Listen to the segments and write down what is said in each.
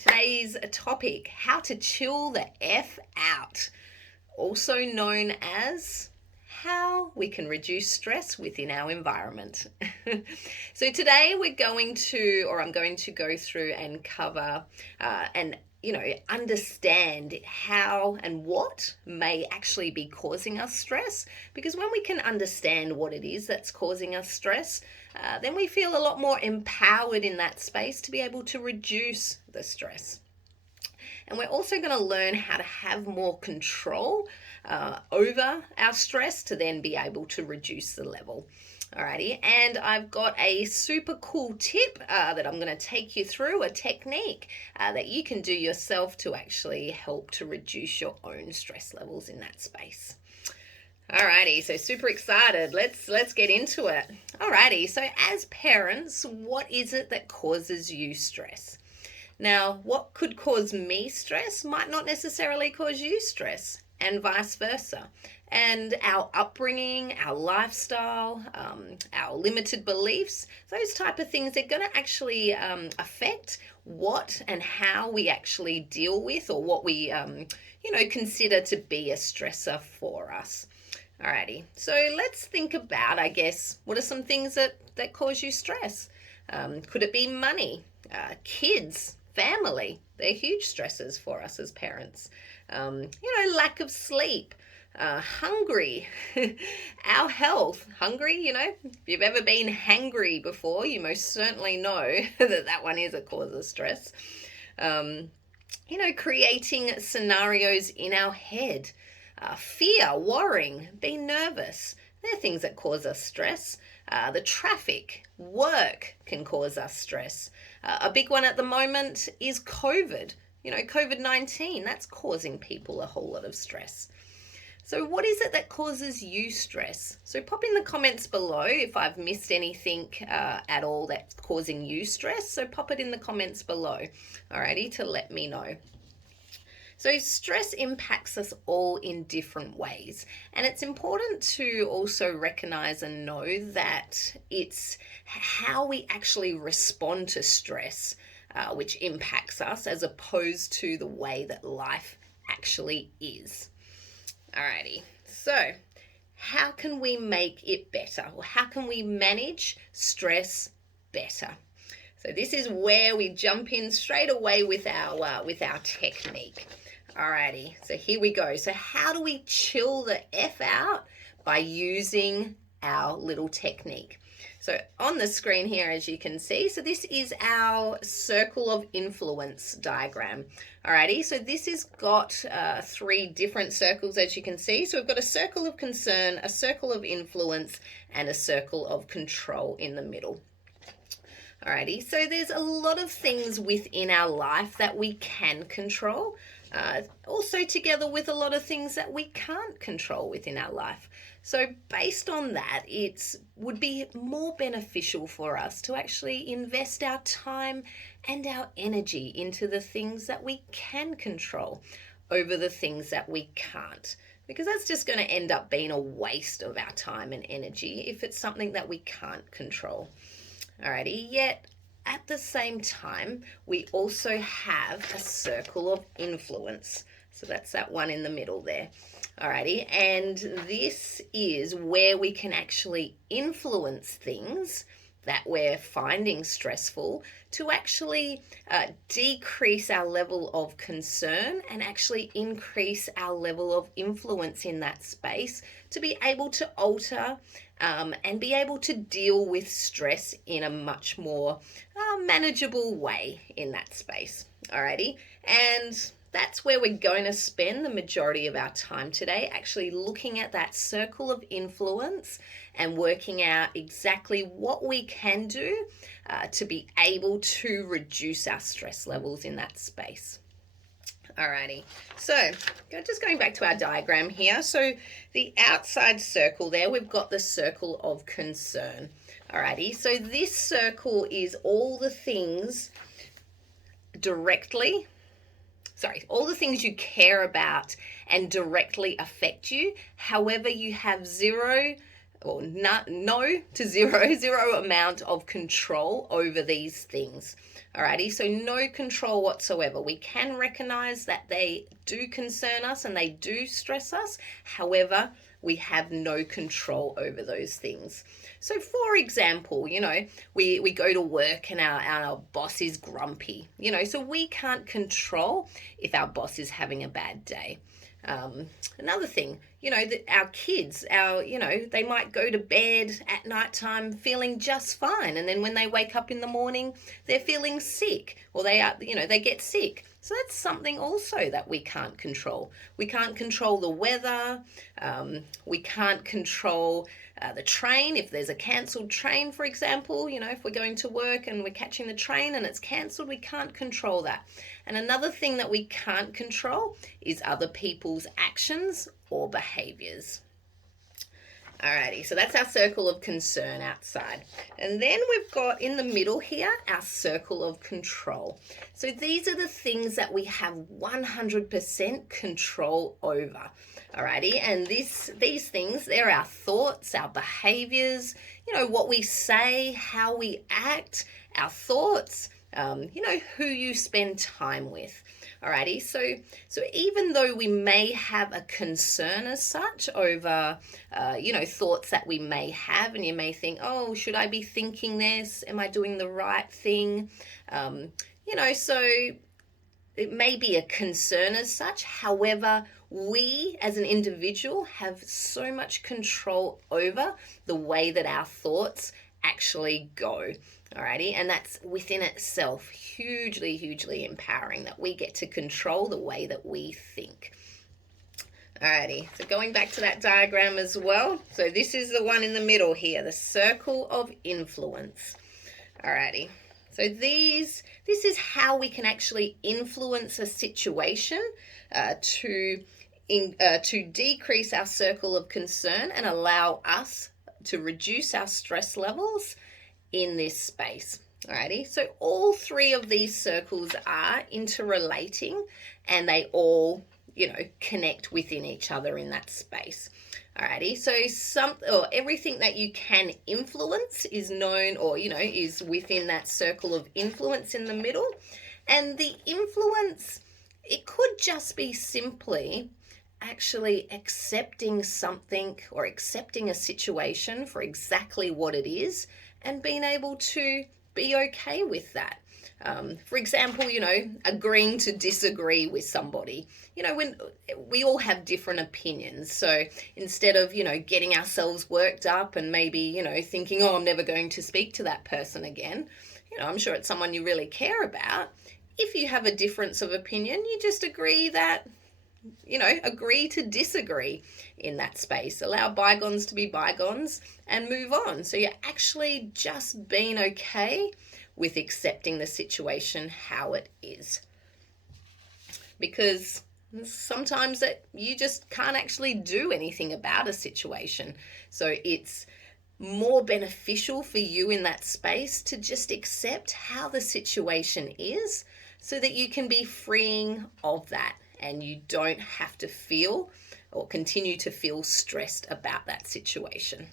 Today's topic, how to chill the F out, also known as how we can reduce stress within our environment. So today I'm going to go through and cover and understand how and what may actually be causing us stress. Because when we can understand what it is that's causing us stress, then we feel a lot more empowered in that space to be able to reduce the stress. And we're also going to learn how to have more control over our stress to then be able to reduce the level. Alrighty, and I've got a super cool tip that I'm going to take you through, a technique that you can do yourself to actually help to reduce your own stress levels in that space. Alrighty, so super excited. Let's get into it. Alrighty, so as parents, what is it that causes you stress? Now, what could cause me stress might not necessarily cause you stress, and vice versa. And our upbringing, our lifestyle, our limited beliefs, those type of things, they're going to actually affect what and how we actually deal with, or what we consider to be a stressor for us. Alrighty, so let's think about, I guess, what are some things that cause you stress? Could it be money, kids, family? They're huge stressors for us as parents. Lack of sleep, hungry, our health. Hungry, if you've ever been hangry before, you most certainly know that one is a cause of stress. Creating scenarios in our head, fear, worrying, being nervous. They're things that cause us stress. The traffic, work can cause us stress. A big one at the moment is COVID. COVID-19, that's causing people a whole lot of stress. So what is it that causes you stress? So pop in the comments below if I've missed anything at all that's causing you stress. So pop it in the comments below, alrighty, to let me know. So stress impacts us all in different ways, and it's important to also recognize and know that it's how we actually respond to stress which impacts us, as opposed to the way that life actually is. Alrighty, so how can we make it better, or how can we manage stress better? So this is where we jump in straight away with our technique. Alrighty, so here we go. So how do we chill the F out? By using our little technique. So on the screen here, as you can see, so this is our circle of influence diagram. Alrighty, so this has got 3 different circles, as you can see. So we've got a circle of concern, a circle of influence, and a circle of control in the middle. Alrighty, so there's a lot of things within our life that we can control. Also together with a lot of things that we can't control within our life. So based on that, it would be more beneficial for us to actually invest our time and our energy into the things that we can control over the things that we can't. Because that's just going to end up being a waste of our time and energy if it's something that we can't control. Alrighty, yet at the same time, we also have a circle of influence. So that's that one in the middle there. Alrighty, and this is where we can actually influence things that we're finding stressful to actually decrease our level of concern and actually increase our level of influence in that space to be able to alter and be able to deal with stress in a much more manageable way in that space. Alrighty, and that's where we're going to spend the majority of our time today, actually looking at that circle of influence and working out exactly what we can do to be able to reduce our stress levels in that space. Alrighty, so just going back to our diagram here. So the outside circle there, we've got the circle of concern. Alrighty, so this circle is all the things all the things you care about and directly affect you. However, you have zero or no to zero amount of control over these things. Alrighty, so no control whatsoever. We can recognize that they do concern us and they do stress us. However, we have no control over those things. So for example, we go to work and our boss is grumpy, so we can't control if our boss is having a bad day. Another thing, that our kids, they might go to bed at nighttime feeling just fine, and then when they wake up in the morning, they're feeling sick, or they get sick. So that's something also that we can't control. We can't control the weather. We can't control the train. If there's a cancelled train, for example, if we're going to work and we're catching the train and it's cancelled, we can't control that. And another thing that we can't control is other people's actions or behaviors. Alrighty, so that's our circle of concern outside. And then we've got in the middle here our circle of control. So these are the things that we have 100% control over. Alrighty, and these things, they're our thoughts, our behaviors, what we say, how we act, our thoughts, who you spend time with. Alrighty, so even though we may have a concern as such over, thoughts that we may have, and you may think, oh, should I be thinking this? Am I doing the right thing? So it may be a concern as such. However, we as an individual have so much control over the way that our thoughts actually go. Alrighty, and that's within itself hugely, hugely empowering that we get to control the way that we think. Alrighty, so going back to that diagram as well. So this is the one in the middle here, the circle of influence. Alrighty, so this is how we can actually influence a situation to decrease our circle of concern and allow us to reduce our stress levels in this space. Alrighty, so all three of these circles are interrelating and they all, connect within each other in that space. Alrighty, so everything that you can influence is known or, is within that circle of influence in the middle. And the influence, it could just be simply actually accepting something or accepting a situation for exactly what it is and being able to be okay with that. For example, agreeing to disagree with somebody. When we all have different opinions. So instead of, getting ourselves worked up and maybe, thinking, oh, I'm never going to speak to that person again, I'm sure it's someone you really care about. If you have a difference of opinion, you just agree that, agree to disagree in that space. Allow bygones to be bygones and move on. So you're actually just being okay with accepting the situation how it is. Because sometimes that you just can't actually do anything about a situation. So it's more beneficial for you in that space to just accept how the situation is so that you can be freeing of that and you don't have to feel or continue to feel stressed about that situation.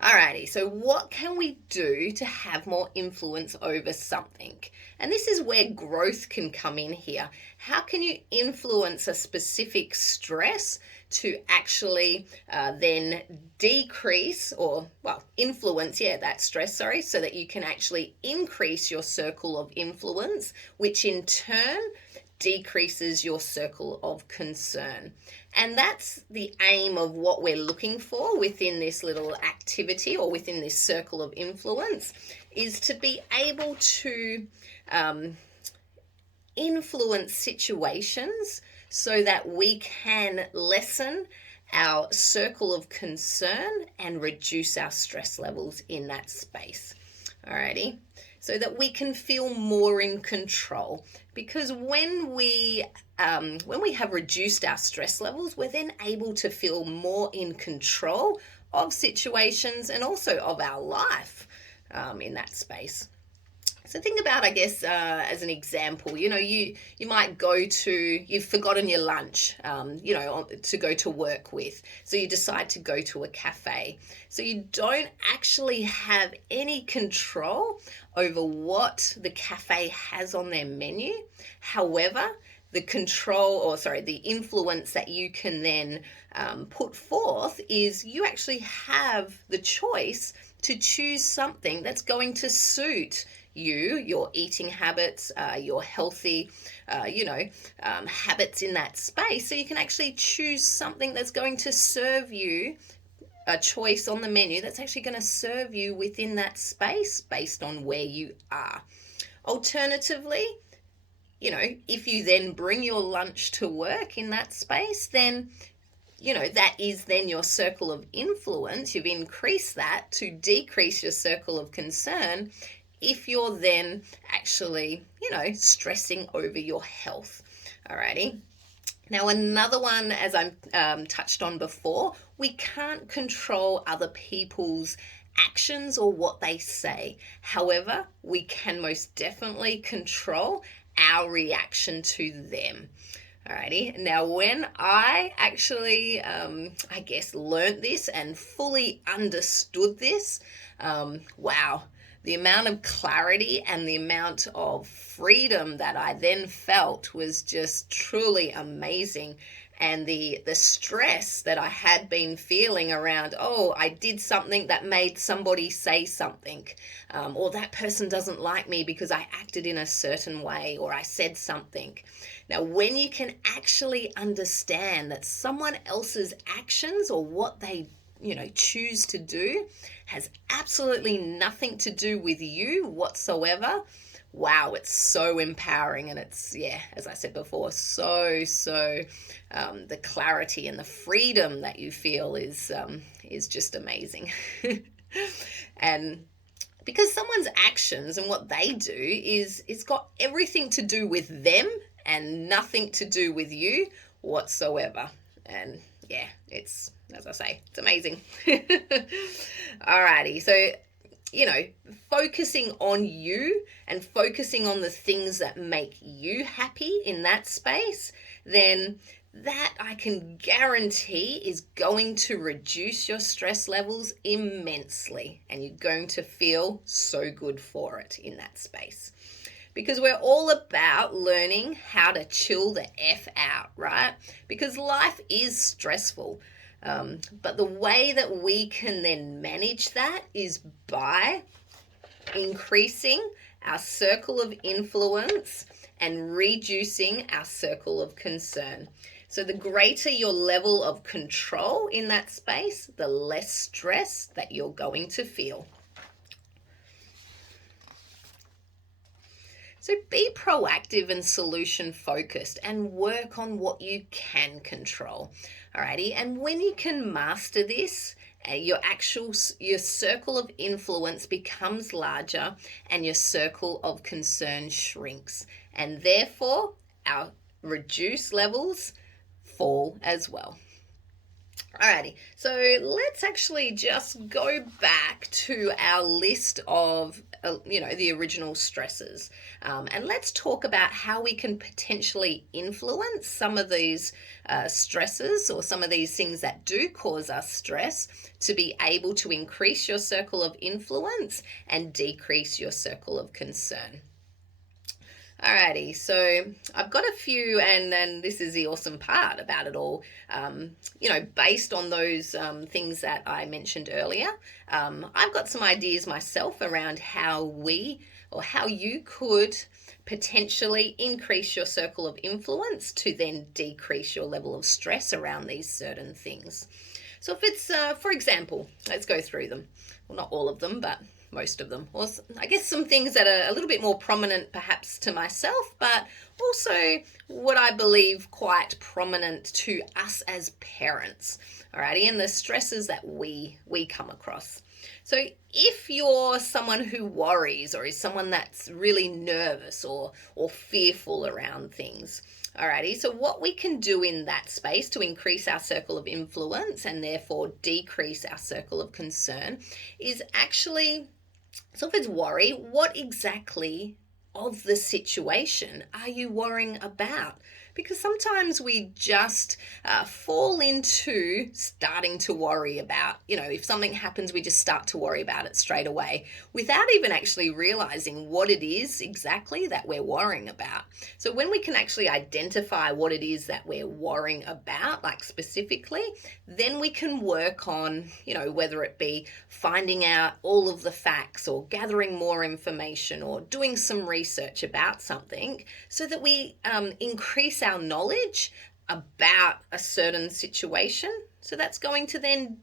Alrighty, so what can we do to have more influence over something? And this is where growth can come in here. How can you influence a specific stress to actually then decrease influence, that stress, so that you can actually increase your circle of influence, which in turn decreases your circle of concern. And that's the aim of what we're looking for within this little activity or within this circle of influence, is to be able to influence situations so that we can lessen our circle of concern and reduce our stress levels in that space. Alrighty, so that we can feel more in control. Because when we have reduced our stress levels, we're then able to feel more in control of situations and also of our life in that space. So think about, I guess, as an example, you might you've forgotten your lunch, to go to work with. So you decide to go to a cafe. So you don't actually have any control over what the cafe has on their menu. However, the influence that you can then put forth is you actually have the choice to choose something that's going to suit you, your eating habits, your healthy, habits in that space. So you can actually choose something that's going to serve you, a choice on the menu that's actually going to serve you within that space based on where you are. Alternatively, if you then bring your lunch to work in that space, then that is then your circle of influence. You've increased that to decrease your circle of concern if you're then actually, stressing over your health. Alrighty. Now, another one, as I touched on before, we can't control other people's actions or what they say. However, we can most definitely control our reaction to them. Alrighty. Now, when I actually, learnt this and fully understood this, wow, the amount of clarity and the amount of freedom that I then felt was just truly amazing. And the stress that I had been feeling around, I did something that made somebody say something, or that person doesn't like me because I acted in a certain way, or I said something. Now, when you can actually understand that someone else's actions or what they choose to do has absolutely nothing to do with you whatsoever, wow, it's so empowering. And it's, as I said before, so the clarity and the freedom that you feel is just amazing. And because someone's actions and what they do it's got everything to do with them and nothing to do with you whatsoever. And it's, as I say, it's amazing. Alrighty, so focusing on you and focusing on the things that make you happy in that space, then that I can guarantee is going to reduce your stress levels immensely, and you're going to feel so good for it in that space. Because we're all about learning how to chill the F out, right? Because life is stressful. But the way that we can then manage that is by increasing our circle of influence and reducing our circle of concern. So the greater your level of control in that space, the less stress that you're going to feel. So be proactive and solution focused and work on what you can control. Alrighty, and when you can master this, your circle of influence becomes larger and your circle of concern shrinks, and therefore our reduced levels fall as well. Alrighty, so let's actually just go back to our list of, the original stresses. And let's talk about how we can potentially influence some of these stresses or some of these things that do cause us stress to be able to increase your circle of influence and decrease your circle of concern. Alrighty, so I've got a few, and then this is the awesome part about it all. Based on those things that I mentioned earlier, I've got some ideas myself around how you could potentially increase your circle of influence to then decrease your level of stress around these certain things. So if it's, for example, let's go through them. Well, not all of them, but most of them. Or I guess some things that are a little bit more prominent perhaps to myself, but also what I believe quite prominent to us as parents. Alrighty, and the stresses that we come across. So if you're someone who worries or is someone that's really nervous or fearful around things, alrighty, so what we can do in that space to increase our circle of influence and therefore decrease our circle of concern is actually So if it's worry, what exactly of the situation are you worrying about? Because sometimes we just fall into starting to worry about, if something happens, we just start to worry about it straight away without even actually realizing what it is exactly that we're worrying about. So when we can actually identify what it is that we're worrying about, like specifically, then we can work on, whether it be finding out all of the facts or gathering more information or doing some research about something so that we increase our knowledge about a certain situation. So that's going to then,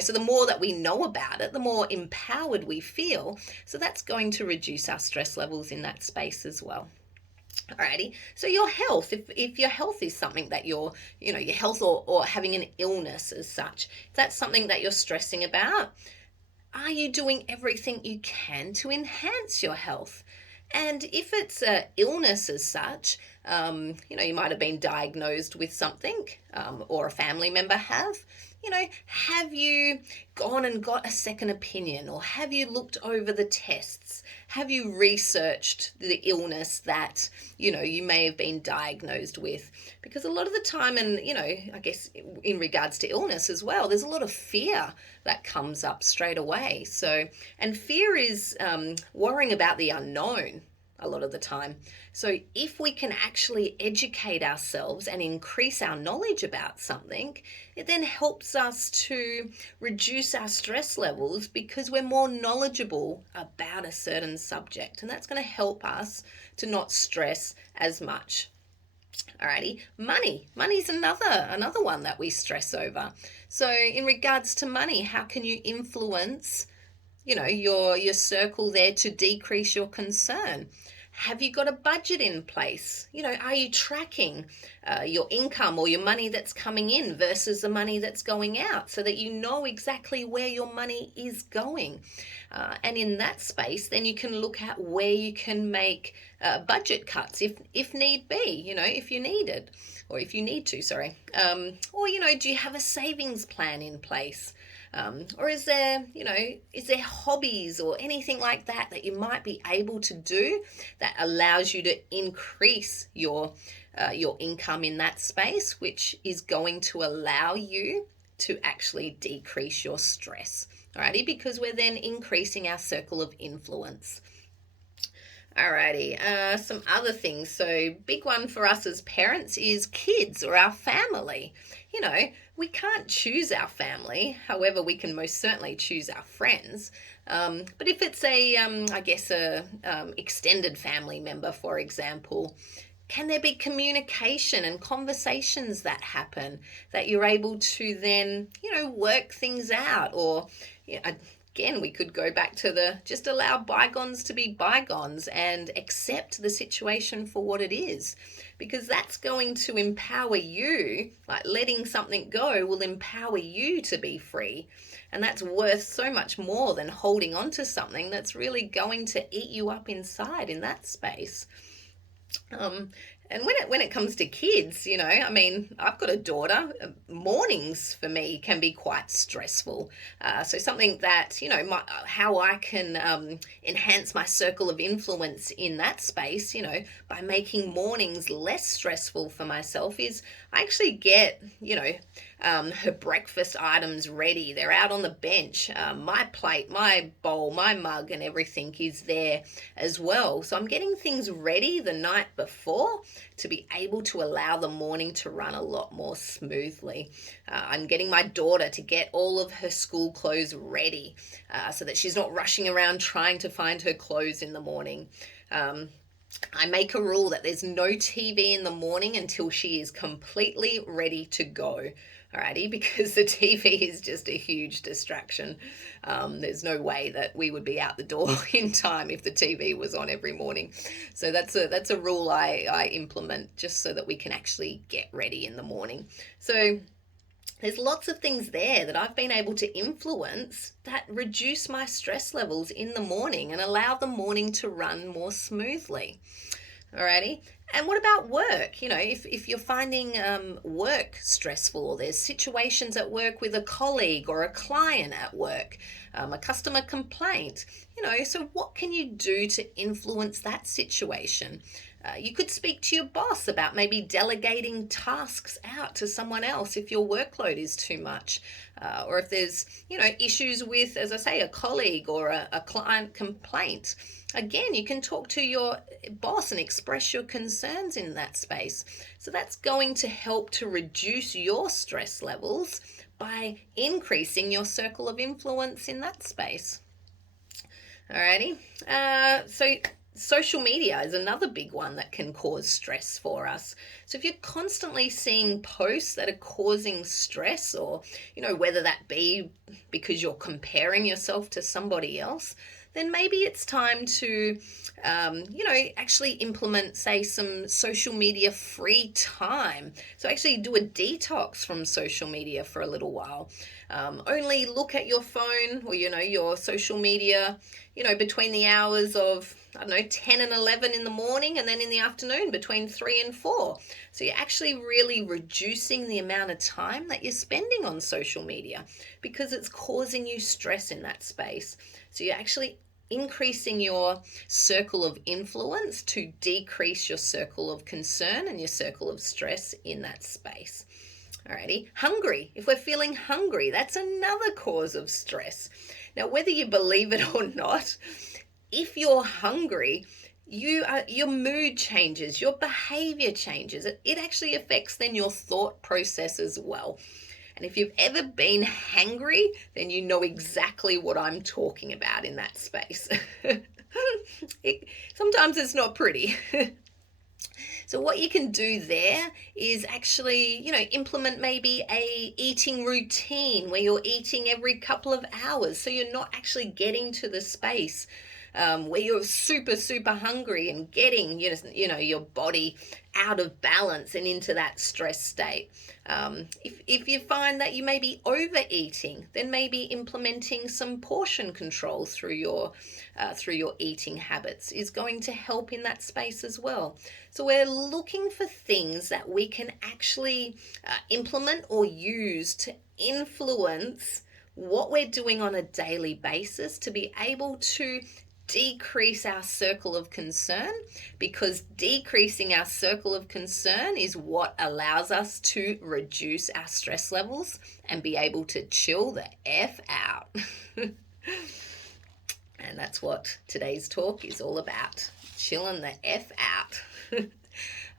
so the more that we know about it, the more empowered we feel. So that's going to reduce our stress levels in that space as well. Alrighty. So your health, if your health is something that your health or having an illness as such, if that's something that you're stressing about, are you doing everything you can to enhance your health? And if it's an illness as such, you might have been diagnosed with something, or a family member have you gone and got a second opinion, or have you looked over the tests? Have you researched the illness that, you may have been diagnosed with? Because a lot of the time, and, I guess in regards to illness as well, there's a lot of fear that comes up straight away. So, and fear is worrying about the unknown a lot of the time. So if we can actually educate ourselves and increase our knowledge about something, it then helps us to reduce our stress levels because we're more knowledgeable about a certain subject. And that's going to help us to not stress as much. Alrighty, money's another one that we stress over. So in regards to money, how can you influence your circle there to decrease your concern? Have you got a budget in place? Are you tracking your income or your money that's coming in versus the money that's going out so that you know exactly where your money is going? And in that space, then you can look at where you can make budget cuts if need be, if you need it, or if you need to, sorry. Or, do you have a savings plan in place? Or is there hobbies or anything like that you might be able to do that allows you to increase your income in that space, which is going to allow you to actually decrease your stress. Alrighty, because we're then increasing our circle of influence. Alrighty, some other things. So big one for us as parents is kids or our family. We can't choose our family. However, we can most certainly choose our friends. But if it's a extended family member, for example, can there be communication and conversations that happen that you're able to then, work things out? Or, again, we could go back to just allow bygones to be bygones and accept the situation for what it is, because that's going to empower you. Like letting something go will empower you to be free. And that's worth so much more than holding on to something that's really going to eat you up inside in that space. And when it comes to kids, I've got a daughter. Mornings for me can be quite stressful. So something that, how I can enhance my circle of influence in that space, by making mornings less stressful for myself is I actually get, her breakfast items ready. They're out on the bench. My plate, my bowl, my mug and everything is there as well. So I'm getting things ready the night before to be able to allow the morning to run a lot more smoothly. I'm getting my daughter to get all of her school clothes ready so that she's not rushing around trying to find her clothes in the morning. I make a rule that there's no TV in the morning until she is completely ready to go. Alrighty, because the TV is just a huge distraction. There's no way that we would be out the door in time if the TV was on every morning. So that's a rule I implement just so that we can actually get ready in the morning. So there's lots of things there that I've been able to influence that reduce my stress levels in the morning and allow the morning to run more smoothly. Alrighty. And what about work? If you're finding work stressful, or there's situations at work with a colleague or a client at work, a customer complaint, so what can you do to influence that situation? You could speak to your boss about maybe delegating tasks out to someone else if your workload is too much. Or if there's, issues with, as I say, a colleague or a client complaint. Again, you can talk to your boss and express your concerns in that space. So that's going to help to reduce your stress levels by increasing your circle of influence in that space. Alrighty. So social media is another big one that can cause stress for us. So if you're constantly seeing posts that are causing stress, or, whether that be because you're comparing yourself to somebody else, then maybe it's time to, actually implement, say, some social media free time. So actually do a detox from social media for a little while. Only look at your phone or, your social media, between the hours of, 10 and 11 in the morning, and then in the afternoon between 3 and 4. So you're actually really reducing the amount of time that you're spending on social media, because it's causing you stress in that space. So you're actually increasing your circle of influence to decrease your circle of concern and your circle of stress in that space. Alrighty. Hungry. If we're feeling hungry, that's another cause of stress. Now, whether you believe it or not, if you're hungry, your mood changes, your behavior changes. It actually affects then your thought process as well. And if you've ever been hangry, then you know exactly what I'm talking about in that space. Sometimes it's not pretty. So what you can do there is actually, implement maybe a eating routine where you're eating every couple of hours. So you're not actually getting to the space where you're super, super hungry and getting, your body out of balance and into that stress state. If you find that you may be overeating, then maybe implementing some portion control through your eating habits is going to help in that space as well. So we're looking for things that we can actually implement or use to influence what we're doing on a daily basis, to be able to decrease our circle of concern, because decreasing our circle of concern is what allows us to reduce our stress levels and be able to chill the F out. And that's what today's talk is all about, chilling the F out.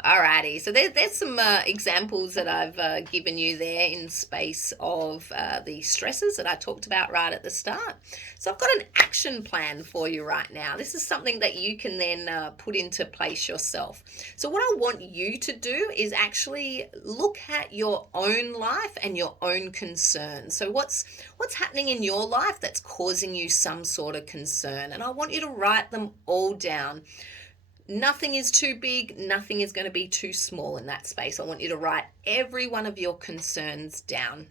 Alrighty, so there's some examples that I've given you there in space of the stresses that I talked about right at the start. So I've got an action plan for you right now. This is something that you can then put into place yourself. So what I want you to do is actually look at your own life and your own concerns. So what's happening in your life that's causing you some sort of concern? And I want you to write them all down. Nothing is too big, nothing is going to be too small in that space. I want you to write every one of your concerns down.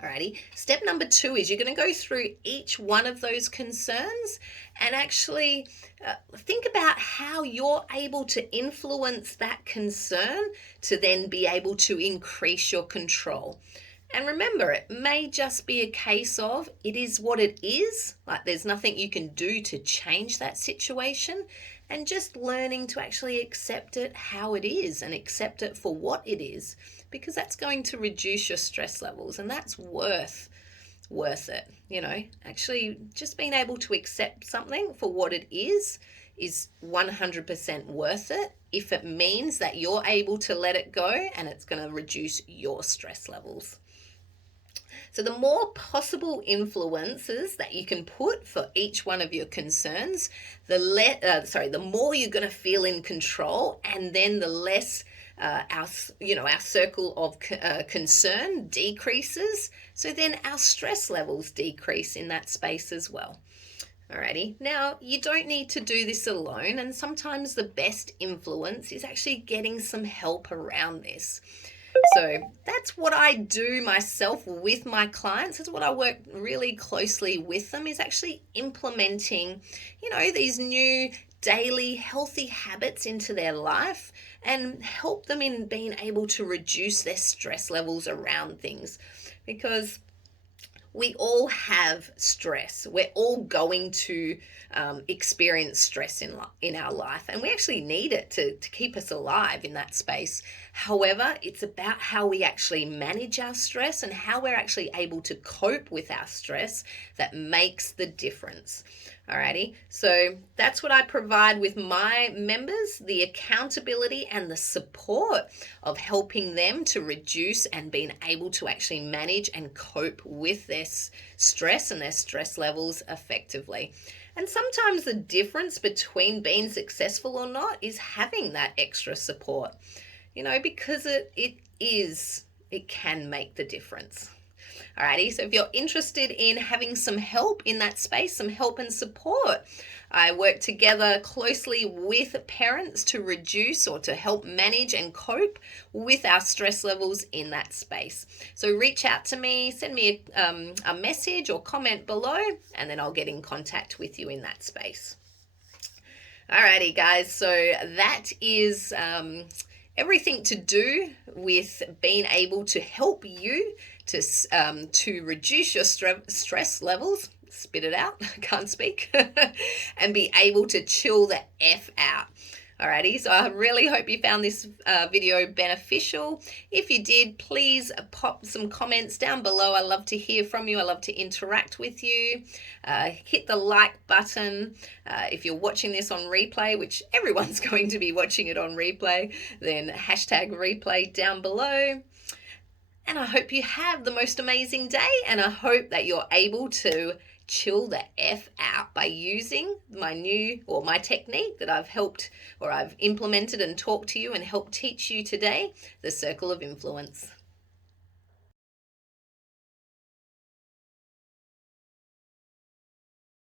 Alrighty. Step number 2 is you're going to go through each one of those concerns and actually think about how you're able to influence that concern to then be able to increase your control. And remember, it may just be a case of it is what it is. Like there's nothing you can do to change that situation. And just learning to actually accept it how it is and accept it for what it is, because that's going to reduce your stress levels, and that's worth it. Actually just being able to accept something for what it is 100% worth it if it means that you're able to let it go and it's going to reduce your stress levels. So the more possible influences that you can put for each one of your concerns, the more you're going to feel in control, and then the less our circle of concern decreases. So then our stress levels decrease in that space as well. Alrighty. Now, you don't need to do this alone, and sometimes the best influence is actually getting some help around this. So that's what I do myself with my clients. That's what I work really closely with them, is actually implementing, these new daily healthy habits into their life and help them in being able to reduce their stress levels around things. Because we all have stress. We're all going to experience stress in our life, and we actually need it to keep us alive in that space. However, it's about how we actually manage our stress and how we're actually able to cope with our stress that makes the difference. Alrighty, so that's what I provide with my members, the accountability and the support of helping them to reduce and being able to actually manage and cope with their stress and their stress levels effectively. And sometimes the difference between being successful or not is having that extra support, because it can make the difference. Alrighty, so if you're interested in having some help in that space, some help and support, I work together closely with parents to reduce or to help manage and cope with our stress levels in that space. So reach out to me, send me a message or comment below, and then I'll get in contact with you in that space. Alrighty, guys, so that is everything to do with being able to help you to reduce your stress levels, spit it out, can't speak, and be able to chill the F out. Alrighty, so I really hope you found this video beneficial. If you did, please pop some comments down below. I love to hear from you. I love to interact with you. Hit the like button. If you're watching this on replay, which everyone's going to be watching it on replay, then hashtag replay down below. And I hope you have the most amazing day, and I hope that you're able to chill the F out by using my technique that I've implemented and talked to you and helped teach you today, the circle of influence.